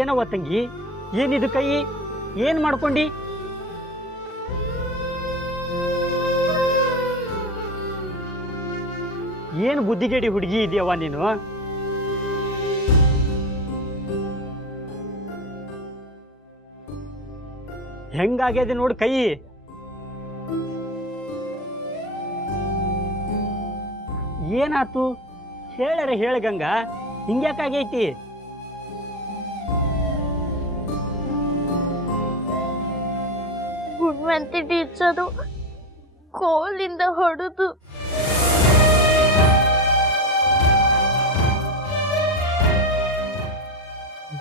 ಏನವ ತಂಗಿ, ಏನಿದು ಕೈ, ಏನ್ ಮಾಡ್ಕೊಂಡಿ? ಏನು ಬುದ್ಧಿಗೇಡಿ ಹುಡುಗಿ ಇದೆಯವ ನೀನು? ಹೆಂಗಾಗ್ಯದೆ ನೋಡು ಕೈ. ಏನಾತು ಹೇಳರೆ ಹೇಳ ಗಂಗಾ, ಹಿಂಗ್ಯಾಕಾಗೈತಿ? ಗುಣವಂತಿ ಟೀಚರು ಕೋಲಿಂದ ಹೊಡೆದು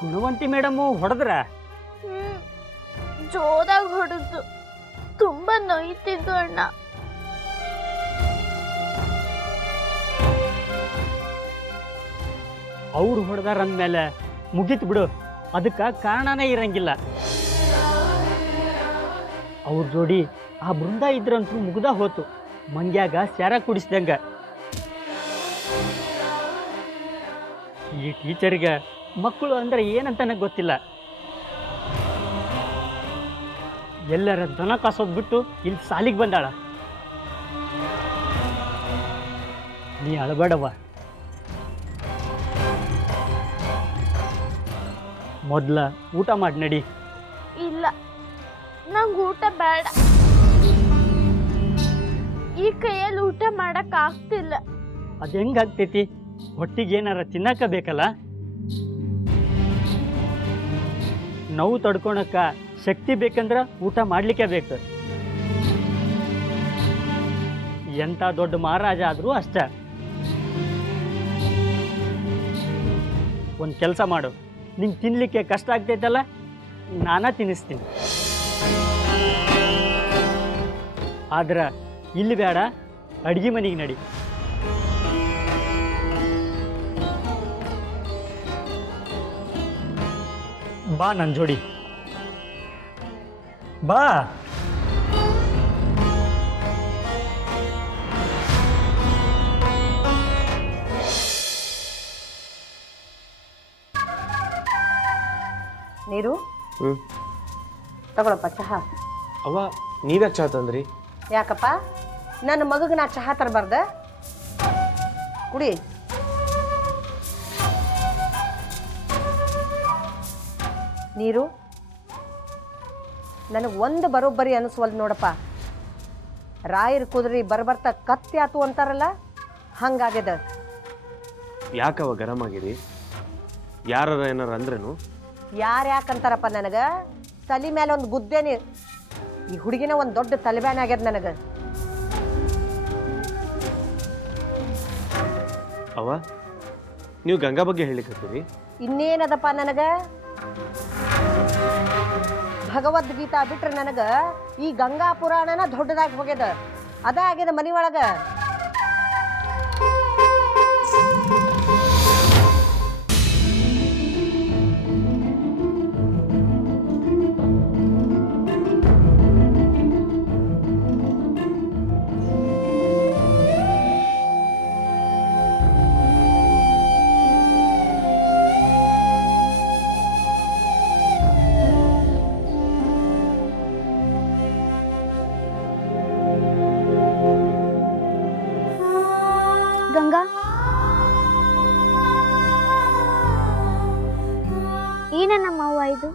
ಗುಣವಂತಿ ಮೇಡಮು ಹೊಡೆದ್ರ? ಜೋರಾಗಿ ಹೊಡೆದು ತುಂಬಾ ನೋಯ್ತಿದ್ದು ಅಣ್ಣ. ಅವ್ರು ಹೊಡೆದಾರ ಅಂದ್ಮೇಲೆ ಮುಗೀತು ಬಿಡು, ಅದಕ್ಕ ಕಾರಣನೇ ಇರಂಗಿಲ್ಲ. ಅವ್ರ ಜೋಡಿ ಆ ಬೃಂದ ಇದ್ರಂತೂ ಮುಗ್ದ ಹೋತು, ಮಂಗ್ಯಾಗ ಸ್ಯಾರ ಕುಡಿಸ್ದಂಗ. ಈ ಟೀಚರ್ಗೆ ಮಕ್ಕಳು ಅಂದ್ರೆ ಏನಂತ ಗೊತ್ತಿಲ್ಲ. ಎಲ್ಲರ ದನ ಕಾಸೋದು ಬಿಟ್ಟು ಇಲ್ಲಿ ಸಾಲಿಗೆ ಬಂದಾಳ. ನೀ ಅಳಬೇಡವ, ಮೊದ್ಲ ಊಟ ಮಾಡಿ ನಡಿ. ಇಲ್ಲ, ನಂಗೆ ಊಟ ಬೇಡ. ಈ ಕೈಯಲ್ಲಿ ಊಟ ಮಾಡಕ್ ಆಗ್ತಿಲ್ಲ. ಅದು ಹೆಂಗಾಗ್ತೈತಿ? ಹೊಟ್ಟಿಗೆ ಏನಾರ ತಿನ್ನಕ ಬೇಕಲ್ಲ. ನೋವು ತಡ್ಕೊಳಕ ಶಕ್ತಿ ಬೇಕಂದ್ರ ಊಟ ಮಾಡ್ಲಿಕ್ಕೆ ಬೇಕು. ಎಂಥ ದೊಡ್ಡ ಮಹಾರಾಜ ಆದ್ರೂ ಅಷ್ಟ. ಒಂದು ಕೆಲಸ ಮಾಡು, ನಿಂಗೆ ತಿನ್ಲಿಕ್ಕೆ ಕಷ್ಟ ಆಗ್ತೈತಲ್ಲ, ನಾನಾ ತಿನ್ನಿಸ್ತೀನಿ. ಆದ್ರೆ ಇಲ್ಲಿ ಬೇಡ, ಅಡ್ಗೆ ಮನೆಗೆ ನಡಿ. ಬಾ ನನ್ನ ಜೋಡಿ, ಬಾ. ನೀರು ತಗೊಳಪ್ಪ ಚಹಾ. ಅವ್ವ, ನೀವ್ಯಾಕೆ ಚಹಾ ತಂದ್ರಿ? ಯಾಕಪ್ಪ, ನನ್ನ ಮಗಗೆ ನಾ ಚಹಾ ತರಬಾರ್ದ? ಕುಡಿ. ನೀರು, ನನಗೆ ಒಂದು ಬರೋಬ್ಬರಿ ಅನಿಸ್ವಲ್ದು ನೋಡಪ್ಪ. ರಾಯರ್ ಕುದುರೆ ಬರ್ಬರ್ತಾ ಕತ್ತಿ ಆತು ಅಂತಾರಲ್ಲ, ಹಂಗಾಗ್ಯದ. ಯಾಕವ ಗರಂ ಆಗಿರಿ? ಯಾರ ಏನಾರ ಅಂದ್ರೇನು? ಯಾರ್ಯಾಕಂತಾರಪ್ಪ ನನಗೆ? ತಲೆ ಮೇಲೆ ಒಂದು ಗುದ್ದೇನಿ. ಈ ಹುಡುಗಿನ ಒಂದು ದೊಡ್ಡ ತಲೆಬ್ಯಾನ್ ಆಗ್ಯದ ನನಗೆ. ಅವ್ವ, ನೀವು ಗಂಗಾ ಬಗ್ಗೆ ಹೇಳಿಕತ್ತೀರಿ? ಇನ್ನೇನದಪ್ಪ ನನಗೆ? ಭಗವದ್ಗೀತಾ ಬಿಟ್ರೆ ನನಗೆ ಈ ಗಂಗಾ ಪುರಾಣನ ದೊಡ್ಡದಾಗಿ ಹೋಗ್ಯದ. ಅದ ಆಗ್ಯದ ಮನಿ ಒಳಗ. ಗಂಗಾ, ಏನ ನಮ್ಮವ್ವ ಇದು?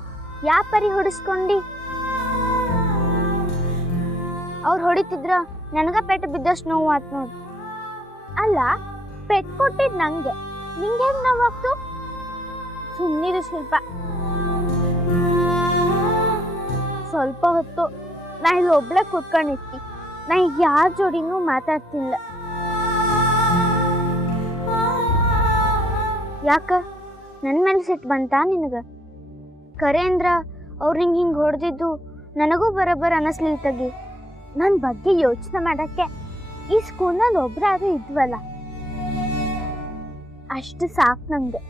ಯಾ ಪರಿ ಹೊಡಿಸ್ಕೊಂಡಿ? ಅವ್ರು ಹೊಡಿತಿದ್ರ ನನಗ ಪೆಟ್ಟು ಬಿದ್ದಷ್ಟು ನೋವು ಆತ್ ನೋಡು. ಅಲ್ಲ, ಪೆಟ್ಟು ಕೊಟ್ಟಿದ್ ನಂಗೆ, ನಿಂಗೆ ಹೆಂಗ್ ನೋವಾಗ್ತು? ಸುಮ್ಮನಿರು ಶಿಲ್ಪ. ಸ್ವಲ್ಪ ಹೊತ್ತು ನಾ ಇಲ್ಲಿ ಒಬ್ಳೆ ಕುತ್ಕೊಂಡಿರ್ತಿ. ನಾ ಈಗ ಯಾರ ಜೋಡಿನೂ ಮಾತಾಡ್ತಿಲ್ಲ. ಯಾಕ ನನ್ನ ಮೇಲೆ ಸಿಟ್ಟು ಬಂತ ನಿನಗ? ಕರೆ ಅಂದ್ರ ಅವ್ರು ನಿಂಗೆ ಹಿಂಗೆ ಹೊಡೆದಿದ್ದು ನನಗೂ ಬರೋಬ್ಬರ ಅನ್ನಿಸ್ಲಿಲ್ಲ ತಗಿ. ನನ್ನ ಬಗ್ಗೆ ಯೋಚನೆ ಮಾಡಕ್ಕೆ ಈ ಸ್ಕೂಲ್ನಲ್ಲಿ ಒಬ್ರಾದ್ರೂ ಇದ್ವಲ್ಲ, ಅಷ್ಟು ಸಾಕು ನಂಗೆ.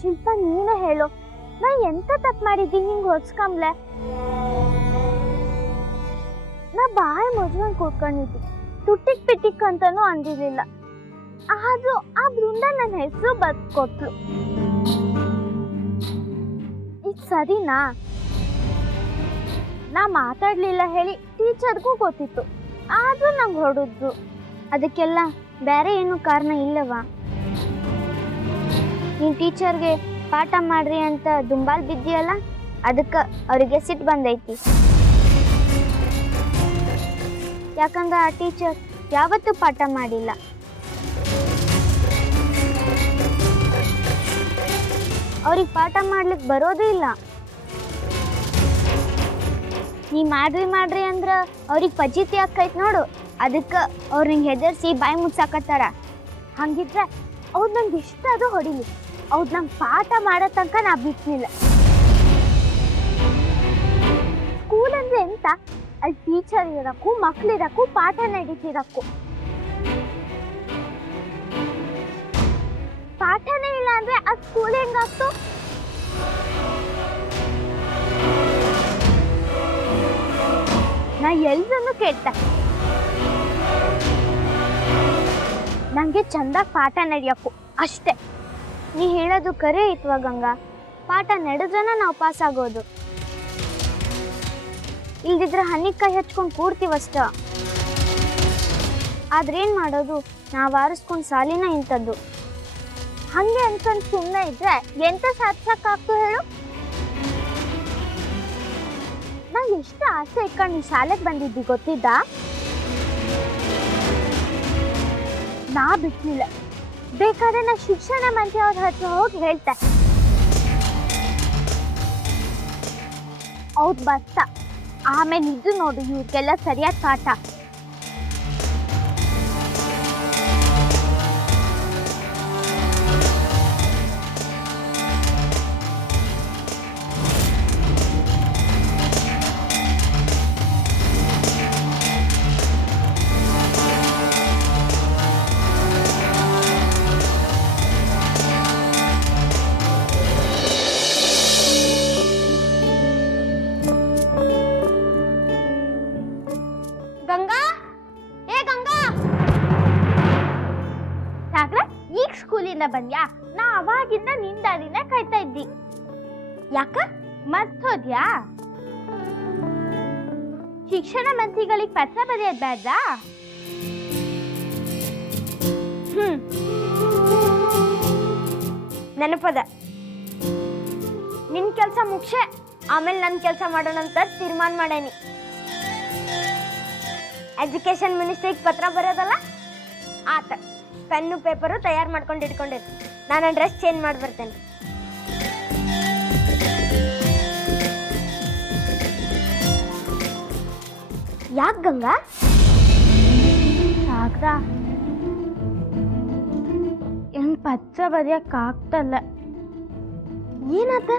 ಶಿಲ್ಪ, ನೀನೇ ಹೇಳು, ನಾ ಎಂತ ತಪ್ಪು ಮಾಡಿದ್ದೀನಿ ಹಿಂಗೆ ಹೊಡ್ಸ್ಕೊಂಬ್ಲೆ? ನಾ ಬಾಯಿ ಮುಚ್ಕೊಂಡು ಕೂತ್ಕೊಂಡಿದ್ದಿ, ತುಟ್ಟಿಕ್ ಪಿಟ್ಟಿಕ್ ಅಂತಾನೂ ಅಂದಿರ್ಲಿಲ್ಲ. ಆದ್ರೂ ಆ ಬೃಂದ ನನ್ನ ಹೆಸರು ಬರ್ಕೊಟ್ಲು. ಇದು ಸರಿನಾ? ನಾ ಮಾತಾಡ್ಲಿಲ್ಲ ಹೇಳಿ ಟೀಚರ್ಗೂ ಗೊತ್ತಿತ್ತು, ಆದ್ರೂ ನಂಗೆ ಹೊಡೆದ್ರು. ಅದಕ್ಕೆಲ್ಲ ಬೇರೆ ಏನು ಕಾರಣ ಇಲ್ಲವಾ? ನೀನ್ ಟೀಚರ್ಗೆ ಪಾಠ ಮಾಡ್ರಿ ಅಂತ ದುಂಬಾಲ್ ಬಿದ್ದಿಯಲ್ಲ, ಅದಕ್ಕೆ ಅವರಿಗೆ ಸಿಟ್ಟು ಬಂದೈತಿ. ಯಾಕಂದ್ರೆ ಆ ಟೀಚರ್ ಯಾವತ್ತೂ ಪಾಠ ಮಾಡಿಲ್ಲ. ಅವ್ರಿಗೆ ಪಾಠ ಮಾಡ್ಲಿಕ್ಕೆ ಬರೋದು ಇಲ್ಲ. ನೀ ಮಾಡ್ರಿ ಅಂದ್ರ ಅವ್ರಿಗೆ ಫಜೀತಿ ಆಕೈತ್ ನೋಡು, ಅದಕ್ಕೆ ಅವ್ರು ನಿಂಗೆ ಹೆದರ್ಸಿ ಬಾಯಿ ಮುಚ್ಚಾಕತ್ತಾರ. ಹಂಗಿದ್ರೆ ಅವ್ರು ನಂಗೆ ಇಷ್ಟ ಅದು ಹೊಡಿಲಿ, ಅವ್ರು ನಂಗೆ ಪಾಠ ಮಾಡೋ ತನಕ ನಾ ಬಿಟ್ಟಿಲ್ಲ. ಸ್ಕೂಲ್ ಅಂದ್ರೆ ಎಂತ? ಅಲ್ಲಿ ಟೀಚರ್ ಇರಕ್ಕೂ, ಮಕ್ಳಿರಕ್ಕೂ, ಪಾಠ ನಡೀತಿರಕ್ಕೂ. ಪಾಠನೇ ಇಲ್ಲ ಅಂದ್ರೆ ಆ ಸ್ಕೂಲ್ ಹೆಂಗಾಗ್ತು? ನಾ ಎಲ್ರನ್ನೂ ಕೇಳ್ತೆ, ನಂಗೆ ಚಂದ ಪಾಠ ನಡೆಯಕ್ಕೂ ಅಷ್ಟೇ. ನೀ ಹೇಳೋದು ಕರೆ ಐತ್ವ ಗಂಗಾ? ಪಾಠ ನಡೆದ್ರನ ನಾವು ಪಾಸ್ ಆಗೋದು, ಇಲ್ದಿದ್ರೆ ಹನಿಕಾಯಿ ಹಚ್ಕೊಂಡು ಕೂಡ್ತೀವಷ್ಟ. ಆದ್ರೇನ್ ಮಾಡೋದು, ನಾವು ಆರಿಸ್ಕೊಂಡು ಸಾಲಿನ ಇಂಥದ್ದು. ಹಂಗೆ ಅನ್ಕೊಂಡು ಸುಮ್ಮನೆ ಇದ್ರೆ ಎಂತ ಸಾಧಿಸಕ್ಕಾಗ್ತು ಹೇಳು? ನಾ ಎಷ್ಟು ಆಸೆ ಇಟ್ಕೊಂಡು ಈ ಶಾಲೆಗೆ ಬಂದಿದ್ದಿ ಗೊತ್ತಿದ್ದ? ನಾ ಬಿಟ್ಟಿಲ್ಲ. ಬೇಕಾದ್ರೆ ನಾ ಶಿಕ್ಷಣ ಮಂತ್ರಿ ಅವ್ರ ಹತ್ರ ಹೋಗಿ ಹೇಳ್ತೆ. ಹೌದು ಬರ್ತಾ, ಆಮೇಲೆ ಇದು ನೋಡು ಇವ್ರಿಗೆಲ್ಲ ಸರಿಯಾದ ಪಾಠ. ಗಂಗಾ, ಏ ಗಂಗಾ, ಸಾಗ್ರ ಈಗ ಸ್ಕೂಲಿಂದ ಬಂದ್ಯಾ? ನಾ ಅವಾಗಿಂದ ನಿಂದಾದಿನ ಕಾಯ್ತಾ ಇದ್ದಿ. ಯಾಕ ಮರ್ತೋದ್ಯಾ? ಶಿಕ್ಷಣ ಮಂತ್ರಿಗಳಿಗೆ ಪತ್ರ ಬರೆಯೋದ್ ಬೇಡ್ದಾ? ನೆನಪದ. ನಿನ್ ಕೆಲ್ಸ ಮುಖ್ಯ, ಆಮೇಲೆ ನನ್ನ ಕೆಲಸ ಮಾಡೋಣ ಅಂತ ತೀರ್ಮಾನ ಮಾಡೇನಿ. ಎಜುಕೇಶನ್ ಮಿನಿಸ್ಟ್ರಿಗೆ ಪತ್ರ ಬರೋದಲ್ಲ, ಆತ ಪೆನ್ನು ಪೇಪರು ತಯಾರು ಮಾಡ್ಕೊಂಡು ಇಟ್ಕೊಂಡಿರ್ತೀನಿ. ನಾನು ಡ್ರೆಸ್ ಚೇಂಜ್ ಮಾಡಿ ಬರ್ತೇನೆ. ಯಾಕೆ ಗಂಗಾ? ಸಾಗ್ರ ಹೆಂಗ್ ಪತ್ರ ಬರೆಯಕ್ಕಾಗ್ತಲ್ಲ. ಏನಾತ?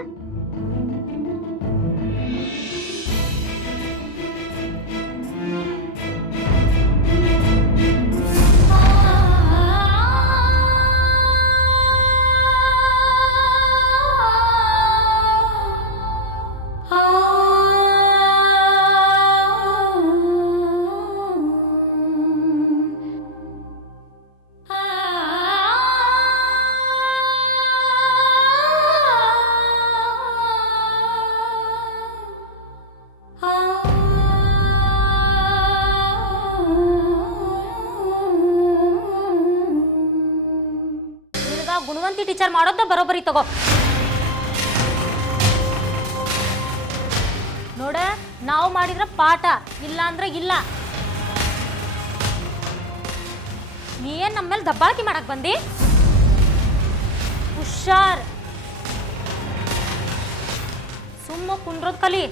ಗುಣವಂತಿ ಟೀಚರ್ ಮಾಡೋದ ಬರೋಬ್ಬರಿ ತಗೋ. ನೋಡ, ನಾವು ಮಾಡಿದ್ರ ಪಾಠ, ಇಲ್ಲ ಅಂದ್ರೆ ಇಲ್ಲ. ನೀ ಏನ್ ನಮ್ಮ ಮೇಲೆ ದಬ್ಬಾಳಿಕೆ ಮಾಡಕ್ ಬಂದಿ? ಹುಷಾರ್, ಸುಮ್ಮ ಕುಂಡ್ರೋದ್ ಕಲಿ.